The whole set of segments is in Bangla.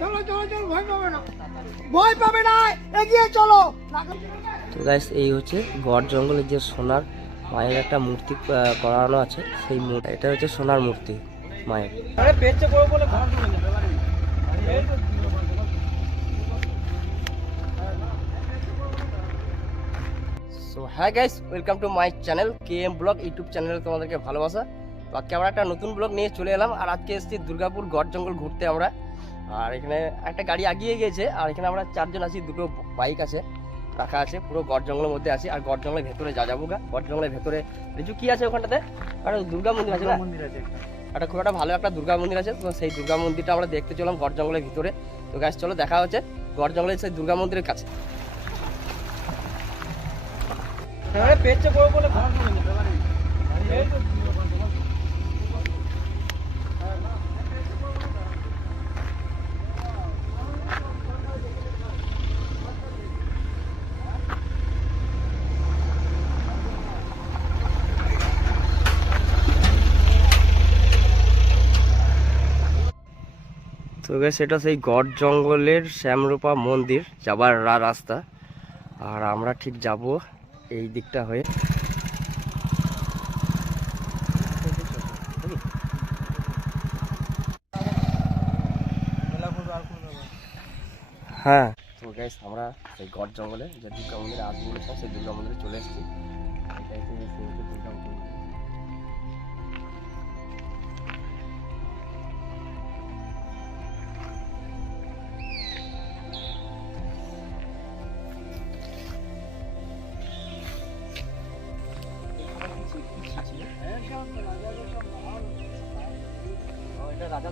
চলো চলো চলো ভয় পাবে না ভয় পাবে না এগিয়ে চলো তো গাইস এই হচ্ছে গড় জঙ্গলের যে সোনার মায়ের একটা মূর্তি করানো আছে সেই মূর্তি এটা হচ্ছে সোনার মূর্তি মায়ের। সো হ্যাঁ guys welcome to my channel K M blog YouTube চ্যানেলে তোমাদেরকে ভালোবাসা। বাকি আমরা একটা নতুন ব্লগ নিয়ে চলে এলাম আর আজকে এসেছি দুর্গাপুর গড় জঙ্গল ঘুরতে আমরা। আর এখানে একটা গাড়ি আগিয়ে গিয়েছে আর এখানে আমরা চারজন আছি দুটো বাইক আছে রাখা আছে পুরো গড় জঙ্গলের মধ্যে আছি আর গড় জঙ্গলের ভেতরে যা যাব গা গড় জঙ্গলের ভেতরে কিছু কি আছে ওখানটাতে? একটা দুর্গা মন্দির আছে মন্দির আছে একটা। খুব একটা ভালো একটা দুর্গা মন্দির আছে তো সেই দুর্গা মন্দিরটা আমরা দেখতে চলাম গড় জঙ্গলের ভিতরে। তো গাছ চলো দেখা হচ্ছে গড় জঙ্গলের সেই দুর্গা মন্দিরের কাছে। পেয়েছে বলে তো এটা সেই গড় জঙ্গলের শ্যামরূপা মন্দির যাবার রাস্তা। আর আমরা ঠিক যাব এই দিকটা হয়ে। হ্যাঁ। তো গাইস আমরা এই গড় জঙ্গলে যে দুর্গা মন্দিরে আসব সেই দুর্গা মন্দিরে চলে এসেছি। দুর্গা মন্দির।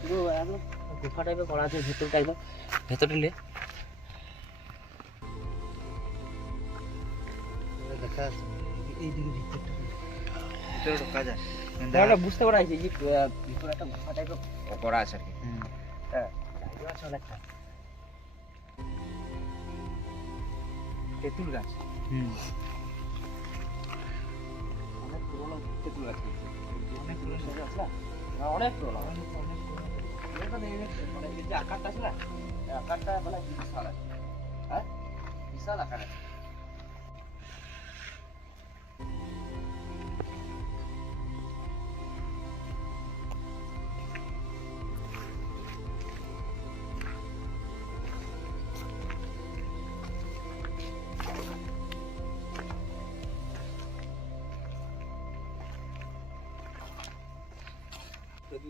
পুরো একদম গুফা টাইপের করা আছে ভেতর টাইপের ভেতরে লে। দেখা এই ভিতরটা ভিতরে ঢোকা যায়। তাহলে বুঝতে পারা যে ভিতরে একটা গুফা টাইপের করা আছে আর কি। হ্যাঁ আছে অনেকটা। তেঁতুল গাছ। হুম। পুরোনো গাছ কিন্তু। অনেক পুরনো। গাছ না? হ্যাঁ, অনেক পুরোনো দেখে মানে এই যে আকারটা আছে না বিশাল আছে বিশাল আকার আছে যদি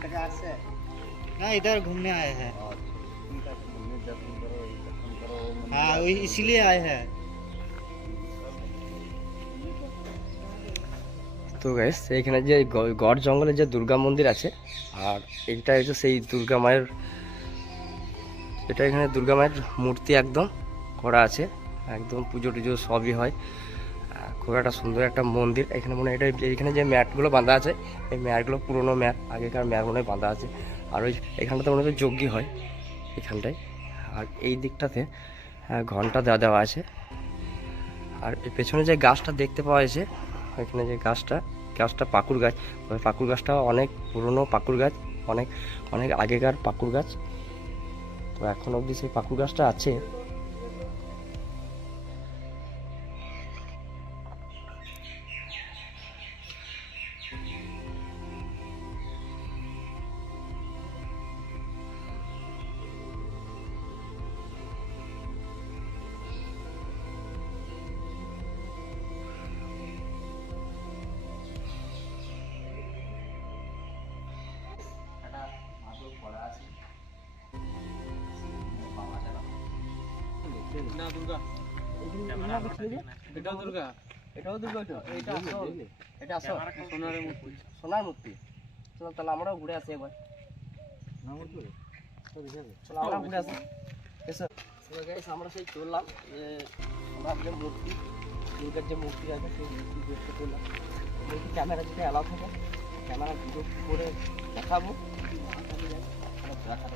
सीधा देवल तक আসছে ना इधर घूमने आए हैं ঠিক আছে মন্দির দর্শন করো এই हाँ वही इसीलिए आए हैं তো গাইস এখানে যে গ- গড় জঙ্গলে যে দুর্গা মন্দির আছে আর এটা হচ্ছে সেই দুর্গা মায়ের এটা এখানে দুর্গা মায়ের মূর্তি একদম করা আছে একদম পুজো টুজো সবই হয় আর খুব একটা সুন্দর একটা মন্দির। এখানে মনে হয় এটা এখানে যে ম্যাটগুলো বাঁধা আছে এই ম্যাটগুলো পুরোনো ম্যাট আগেকার ম্যাট মনে হয় বাঁধা আছে। আর ওই এখানটাতে মনে হয় যজ্ঞি হয় এখানটায়। আর এই দিকটাতে আহ, ঘণ্টা দেওয়া দেওয়া আছে। আর পেছনে যে গাছটা দেখতে পাওয়া যাচ্ছে এখানে যে গাছটা গাছটা পাকুর গাছ। ওই পাকুর গাছটা অনেক পুরনো পাকুর গাছ অনেক অনেক আগেকার পাকুর গাছ। তো এখন অবধি সেই পাকুর গাছটা আছে। এটাও দুর্গা? এটাও দুর্গা এটা এটা আসল? সোনার মূর্তি। সোনার মূর্তি। চলো আমরাও ঘুরে আসি একবার। চলো আমরা ঘুরে আমরা সেই চললাম যে আমরা যে মূর্তি দুর্গার যে মূর্তি আছে সেই মূর্তি দেখতে চললাম। ক্যামেরা যদি অ্যালাউ থাকে ক্যামেরা ভিডিও করে দেখাবো দেখাবো।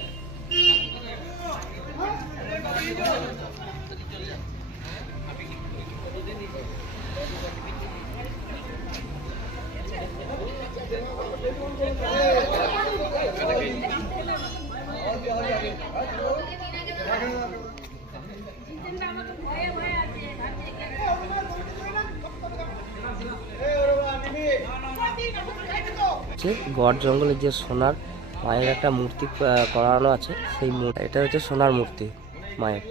হচ্ছে গড় জঙ্গলের যে সোনার মায়ের একটা মূর্তি করানো আছে, সেই এটা হচ্ছে সোনার মূর্তি, মায়ের।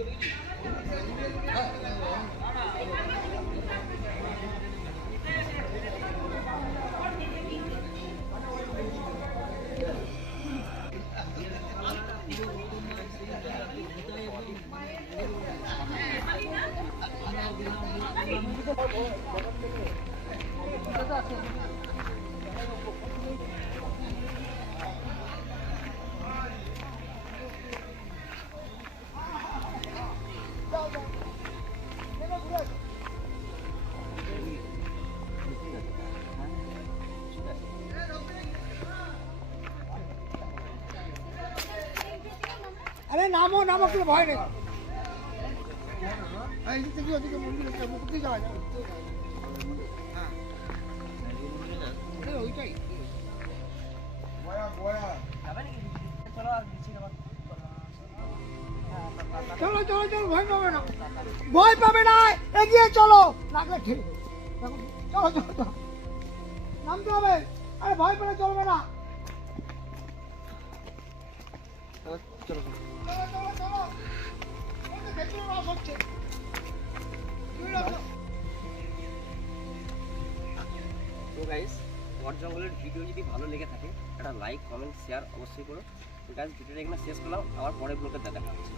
নামো নামো কোনো ভয় নেই। ওইটাই চলো চলো চলো ভয় পাবে না। ভয় পাবে না এগিয়ে চলো। লাগলে ঠিক চলো চলো। নামতে হবে। আরে ভয় পেলে চলবে না। রাখো। গাইস গড় জঙ্গলের ভিডিও যদি ভালো লেগে থাকে, একটা লাইক কমেন্ট শেয়ার অবশ্যই করো গাইস ভিডিওটা এখানে শেষ করলাম, আবার পরের ব্লগে দেখা হচ্ছে